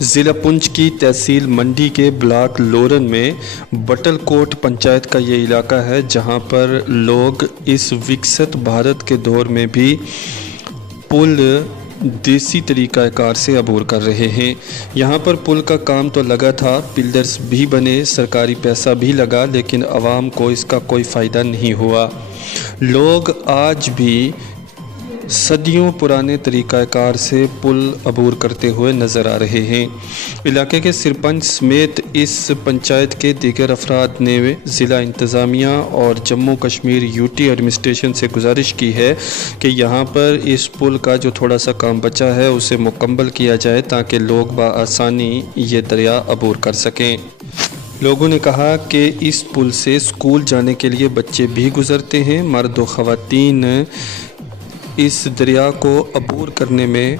ضلع پنچ کی تحصیل منڈی کے بلاک لورن میں بٹل کوٹ پنچایت کا یہ علاقہ ہے جہاں پر لوگ اس وکست بھارت کے دور میں بھی پل دیسی طریقہ کار سے عبور کر رہے ہیں۔ یہاں پر پل کا کام تو لگا تھا، پلرز بھی بنے، سرکاری پیسہ بھی لگا، لیکن عوام کو اس کا کوئی فائدہ نہیں ہوا۔ لوگ آج بھی صدیوں پرانے طریقہ کار سے پل عبور کرتے ہوئے نظر آ رہے ہیں۔ علاقے کے سرپنچ سمیت اس پنچایت کے دیگر افراد نے ضلع انتظامیہ اور جموں کشمیر یوٹی ایڈمنسٹریشن سے گزارش کی ہے کہ یہاں پر اس پل کا جو تھوڑا سا کام بچا ہے اسے مکمل کیا جائے تاکہ لوگ بآسانی یہ دریا عبور کر سکیں۔ لوگوں نے کہا کہ اس پل سے اسکول جانے کے لیے بچے بھی گزرتے ہیں، مرد و خواتین اس دریا کو عبور کرنے میں